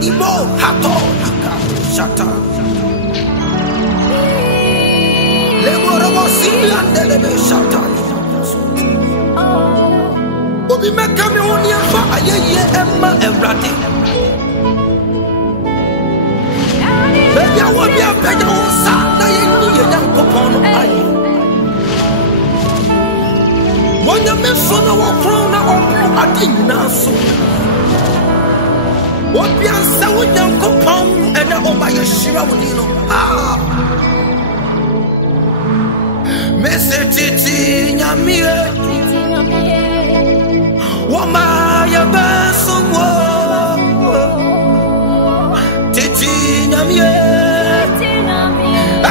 Ibo hato shata. Leborobo siande lebe shata. Obi meka me woni afa ayeye emma ewrade. Baby I want be a better sa na yenu ye Nyankopon aye. Wonya me so na wo kron na opo ade nyina so. Obi ansa wo Nyankopon ena oba ye shira woni no. Meseti nyamie Wama ya besumo Titi nyamie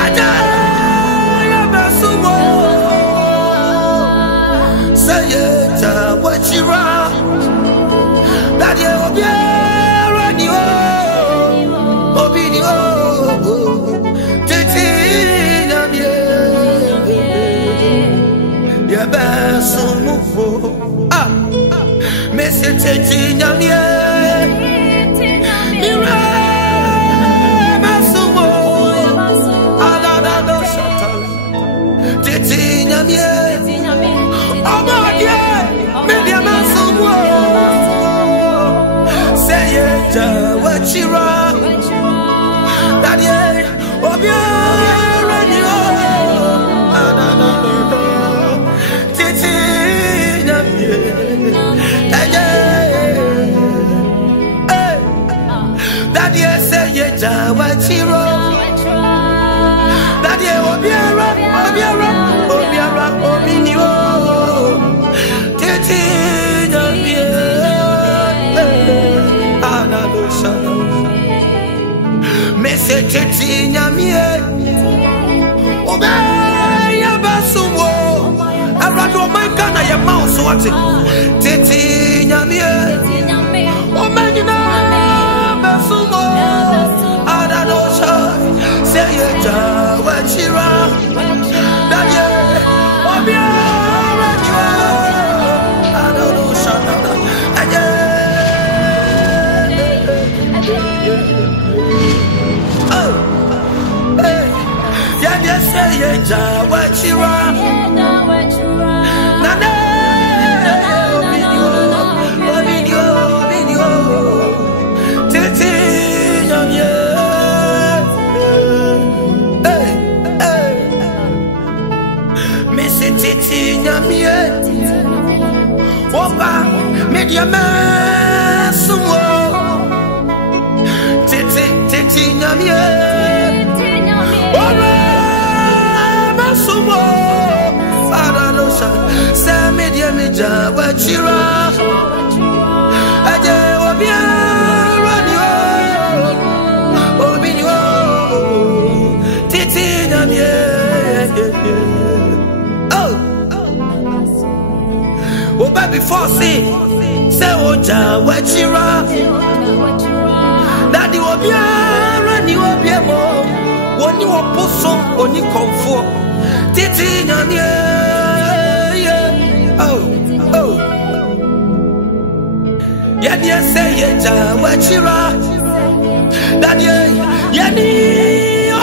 Aja ya besumo Sayeta wachira Daddy obiara ni o Obi ni o Titi nyamie Ya besumo Meseti nyamie Mira masumo Adada do shata Titi nyamie Omadie Media masumo Seyeta wachira Daddy obiara ni o Adada do Titi nyamie Daddy say ye wachiro. Daddy obiara obinio. Titi nyamie. Anadosha. Mese titi nyamie. Obeya basumo. Arado mankana ya mouse wati. Titi nyamie. Omenina. Say it, wachira. Daddy, obiara ni o. Adoro shana. Oh, hey, yeah, say it, wachira. Nana, obinio. Titi, yeah. Titi nyamie Oba media masumo Titi nyamie Oba masumo Father no sha Se media meja wachira Aje obiara ni o Obinio Titi nyamie Before say oja wachira Daddy obiara ni obiemo Woni woposo oni komfo Titi nyamie Oh Yadi say oja wachira Daddy yani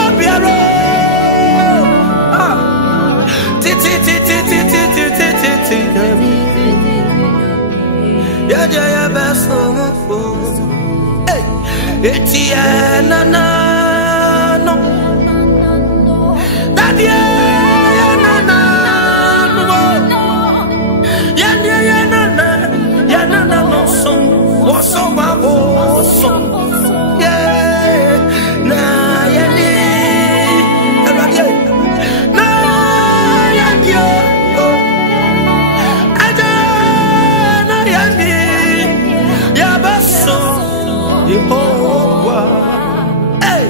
obiara Titi ya besumo Hey Etienne na no Daddy na no so yeah na yani na yani Yehovah, hey,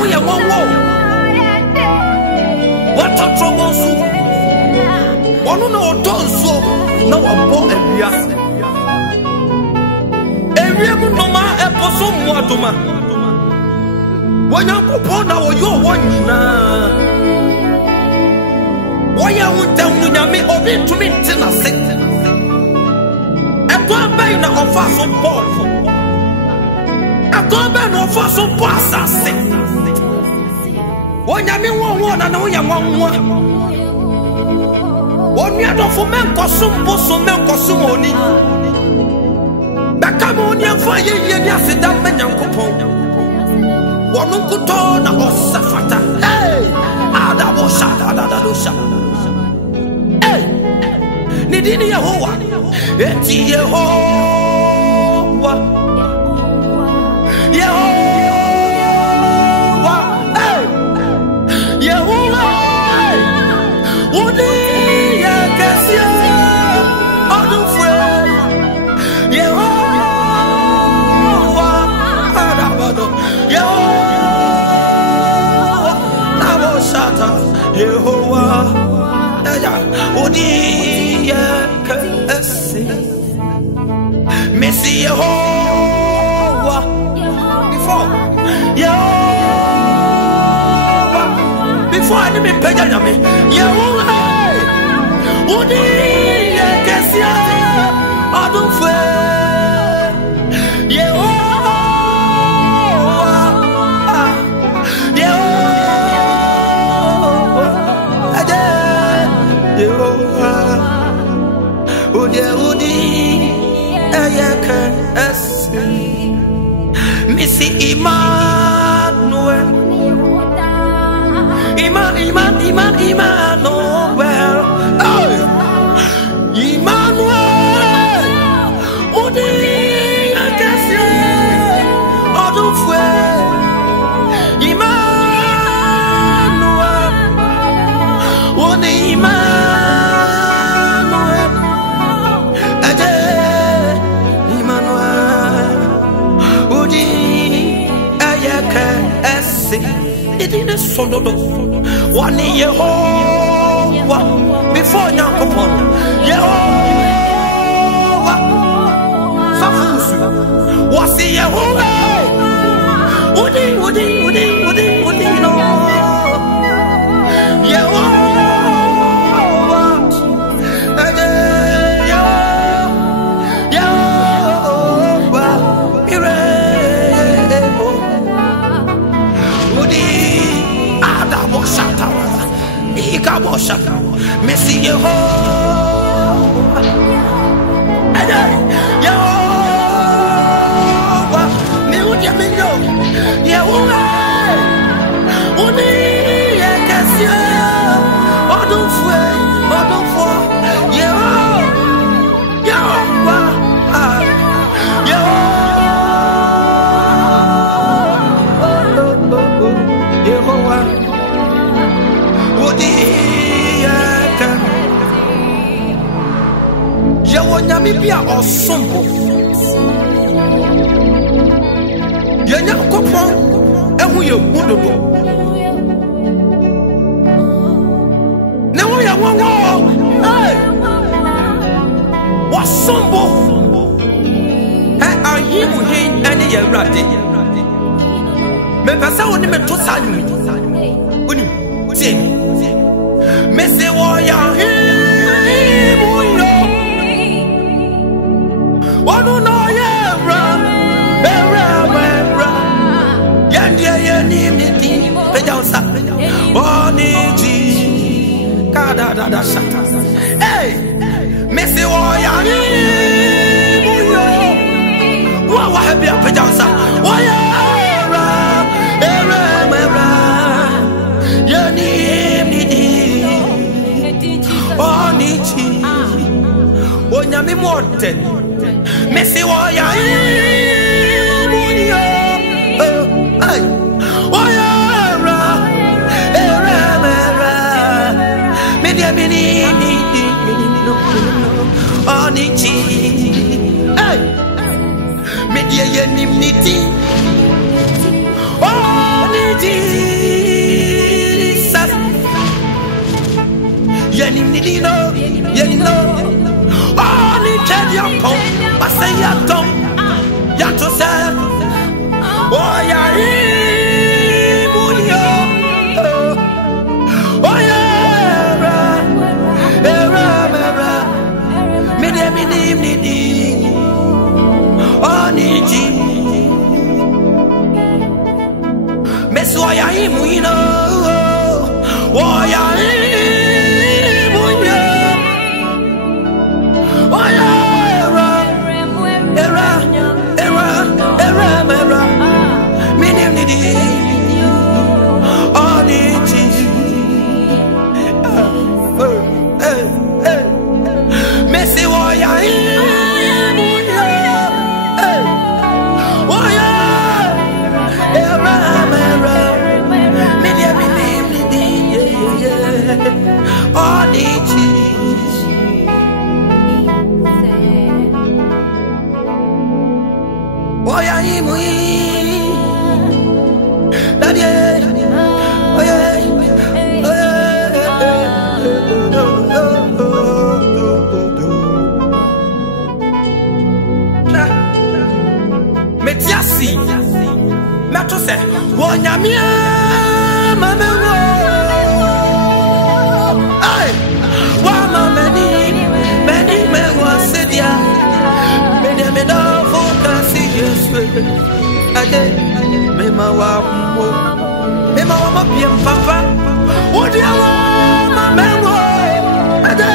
wo ye wonwo what a trouble so ono no otonso na wabo awia ewia mu no ma eposo mu adoma Wanyankopon na wo yo wonyina Woya wunta munyame obi ntumi ntina se Eto abai na ofa so bofo Eto abai na ofa so bossa se Wonyame wonwo na wo ya nwanwa Wonua dofo menkosum boso menkosum oni Baka mo ni afa ye ni aseda Nyankopon Wanunkuto na osafata hey adabo shaka dadadosha hey nidini Yehowa eti Yehowa hey Yehowa udi yakesia odufwe Yehowa adabado Yehowa Yehovah, Messi Yehovah, before Yehovah, before I didn't pay me, Yehovah, Udi Yekesia, Adufe, Yehovah, Missy Emmanuel Emmanuel Emmanuel Odi Akasia Odufwe Emmanuel Odi Emmanuel Ade Emmanuel Odi Ayaka Esi Idine Sododo One Yehovah before Nyankopon Yehovah Safusu Wasi Yehovah Udi no Yehovah Ade Yehovah Irebo Udi Adamo Shata Ikabo Shata Messi Yehovah Ade Yehovah Miudia Minyo Yehovah Udi Yekesia Odufwe Odufo Yehovah Yehovah Yehovah Udi Yeke Yewonyami bia osombo Nyankopon ehu ye gudodo na wo ya wonwo hey wasombo ayimu he ene ye rade me pesa woni me to sanu oni tie me se wo ya he mu yo wonu no ye ra Hey, Messi Waya, what have you put down? Waya, Onyami morte Messi Waya, hey, Waya. Onichi, hey, media yenimniti, Onichi. pom Basa ya tom Ya to say Oh ya Imuyo Oh ya Era Mede nidi Oh niji Meso ya Imuyo Oh ya Imuyo Oh ya Metiasi Meto se Wonyamia Mamengo Ay Wama meni Mengo sedia Meni do focus Yesu Ade Mema wamo Mema wamo bien papa Odia wama mengo Ade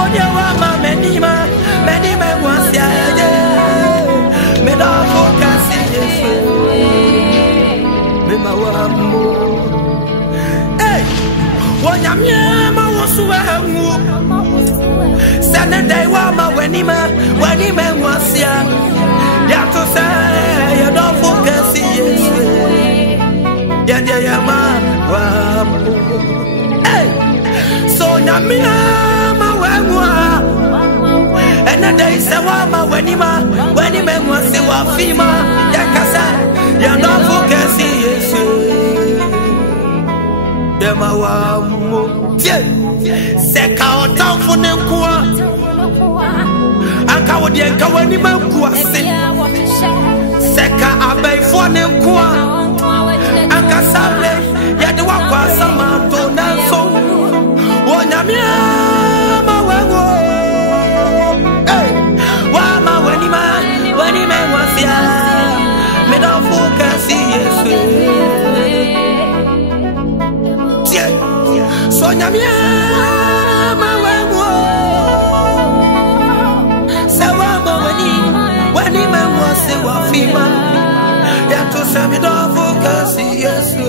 Odia wama meni mengo sia ade Me da focus Yesu Mema wamo Hey Wonyamia ma wosuwa hu Sene day wama wenima wasia Ya to say ya don't focus Yesu Ya ma wamo Hey So nyamia ma wenwa Ene day se wama wenima wasi wafima Ya kasa ya don't focus Yesu Ya ma wamo Seka otamfo ne nkoa Anka wodi enka wani mankoa se Seka abaifo ne nkoa Anka sable ya de wakwa sama to nanso Wonyamia ma wango Eh wa ma wani wasia Me don't focus Yesu So nyamia ma wango Sawa ma wani mango se wafima Ya to say me don't focus Yesu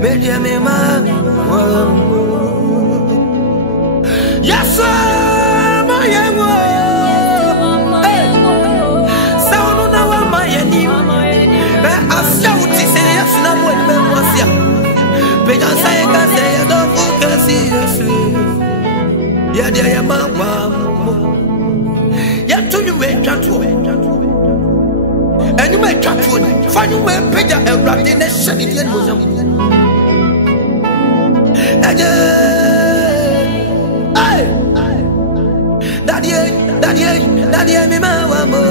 Media me ma wango Yes ma yango Sawa no na wa ma yani Be asya uti se Yesu na mo ni mango asya Pejan say ka say don't focus Yesu Ya dia ya ma wamo Ya to you we twato Enu me twato ni fanyu we peja Ewrade ne shani die no yam Aje Ay Dadie mi ma wamo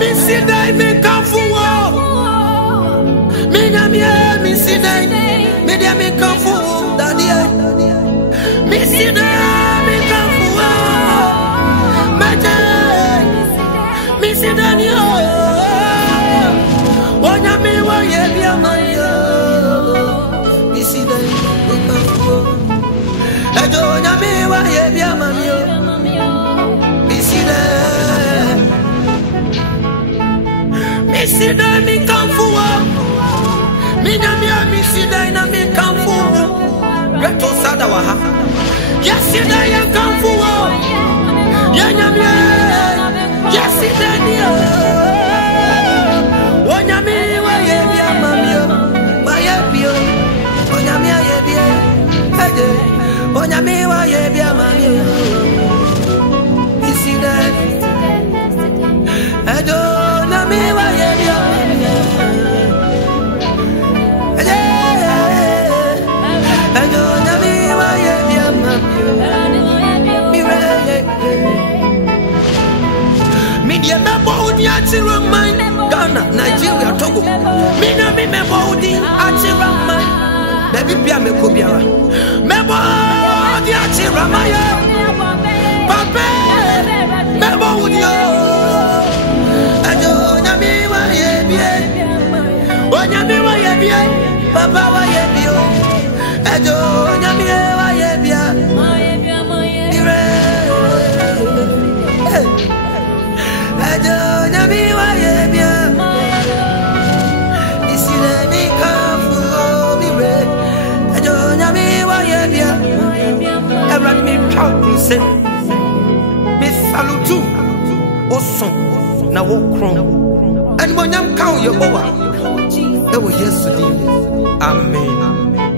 Mi sidai mi kamfuwo Mi nyamie mi sidai Mi dia mi kamfuwo Dadie Mi sidai mi kamfuwo Maje Mi sidai yo Wonyami wa yebi amayo Mi sidai mi kamfuwo Ejo wonyami wa yebi amayo Mi sidai Misida mi kamfuwa Minamia misida ina mi kamfuwa Reto sada waha Yasida ya kamfuwa Yanyamia Yasida niyo Wanyami wa yebia mamio Wa yebio Wanyamia yebia Wanyami wa yebia mamio Achiraman, Ghana, Nigeria, Togo. Mina me body, Achiraman. Baby Pia me Kobiara. Me body, Achiramaya. Papa, me body. Ajo, Nami wa yebie. Onyami wa yebie. Papa wa yebio. Ajo, Nami wa yebie. Miss Salutu, Oson, now walk from and when I'm count your over, that was yesterday. Amen.